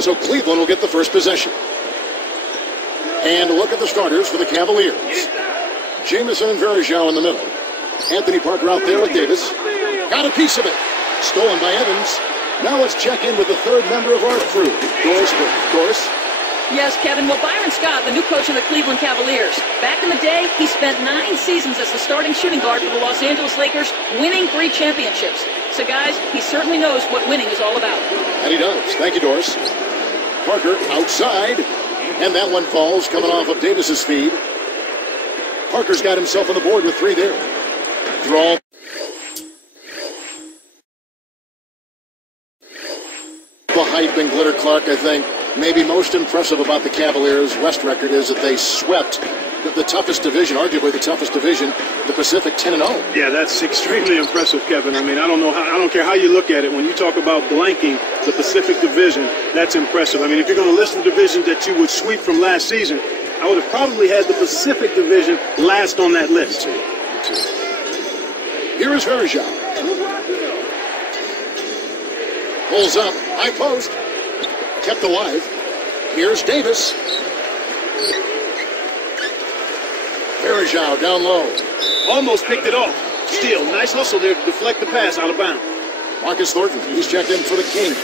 So Cleveland will get the first possession. And look at the starters for the Cavaliers. Jamison and Verjao in the middle. Anthony Parker out there with Davis. Got a piece of it. Stolen by Evans. Now let's check in with the third member of our crew. Doris. Yes, Kevin. Well, Byron Scott, the new coach of the Cleveland Cavaliers. Back in the day, he spent 9 seasons as the starting shooting guard for the Los Angeles Lakers, winning 3 championships. So, guys, he certainly knows what winning is all about. And he does. Thank you, Doris. Parker outside. And that one falls, coming off of Davis's feed. Parker's got himself on the board with 3 there. Draw. The hype and glitter, Clark, I think. Maybe most impressive about the Cavaliers' West record is that they swept the toughest division, arguably the toughest division, the Pacific, 10-0. Yeah, that's extremely impressive, Kevin. I mean, I don't care how you look at it. When you talk about blanking the Pacific Division, that's impressive. I mean, if you're going to list the divisions that you would sweep from last season, I would have probably had the Pacific Division last on that list. Here is Verjao. Pulls up, high post. Kept alive. Here's Davis. Verjao down low. Almost picked it off. Still, nice hustle there to deflect the pass out of bounds. Marcus Thornton, he's checked in for the Kings.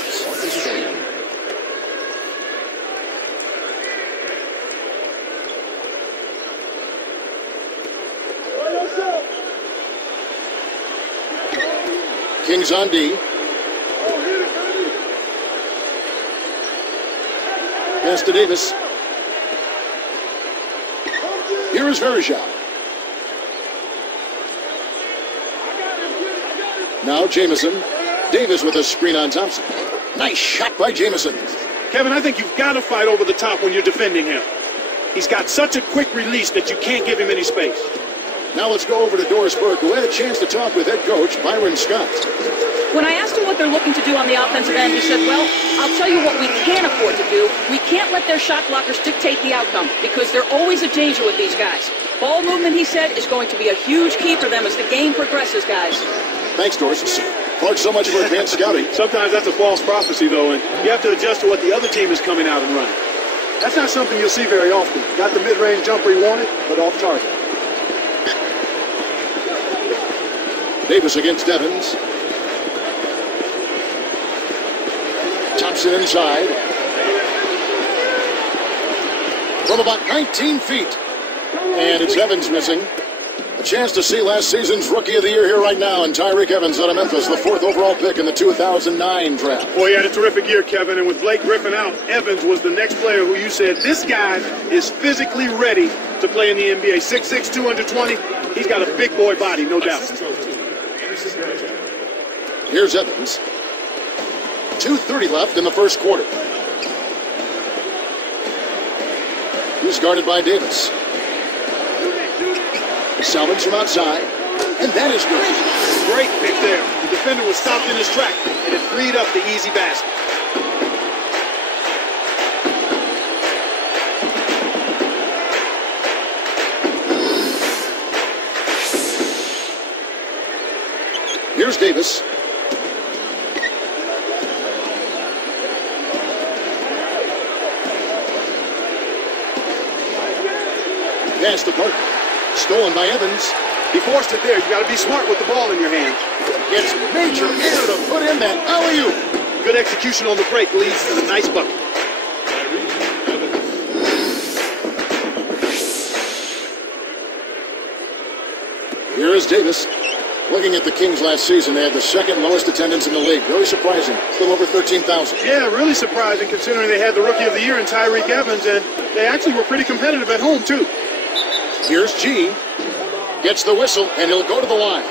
Kings on D. Pass to Davis. Here is Verjao. Now Jamison. Davis with a screen on Thompson. Nice shot by Jamison. Kevin, I think you've got to fight over the top when you're defending him. He's got such a quick release that you can't give him any space. Now let's go over to Doris Burke, who had a chance to talk with head coach Byron Scott. When I asked him what they're looking to do on the offensive end, he said, well, I'll tell you what we can't afford to do. We can't let their shot blockers dictate the outcome because they're always a danger with these guys. Ball movement, he said, is going to be a huge key for them as the game progresses, guys. Thanks, Doris. Clark, so much for advanced scouting. Sometimes that's a false prophecy, though, and you have to adjust to what the other team is coming out and running. That's not something you'll see very often. Got the mid-range jumper he wanted, but off target. Davis against Evans. Thompson inside. From about 19 feet. And it's Evans missing. A chance to see last season's Rookie of the Year here right now, and Tyreke Evans out of Memphis, the 4th overall pick in the 2009 draft. Boy, he had a terrific year, Kevin, and with Blake Griffin out, Evans was the next player who you said, this guy is physically ready to play in the NBA. 6'6", 220. He's got a big boy body, no doubt. Here's Evans. 2:30 left in the first quarter. He's guarded by Davis. Salvage from outside, and that is good. Great pick there. The defender was stopped in his track, and it freed up the easy basket. Here's Davis. Pass to Parker. Stolen by Evans. He forced it there. You got to be smart with the ball in your hand. It's major error to put in that alley-oop. Good execution on the break leads to the nice bucket. Here is Davis. Looking at the Kings last season, they had the 2nd lowest attendance in the league. Really surprising. A little over 13,000. Yeah, really surprising considering they had the Rookie of the Year in Tyreke Evans, and they actually were pretty competitive at home, too. Here's G. Gets the whistle, and he'll go to the line.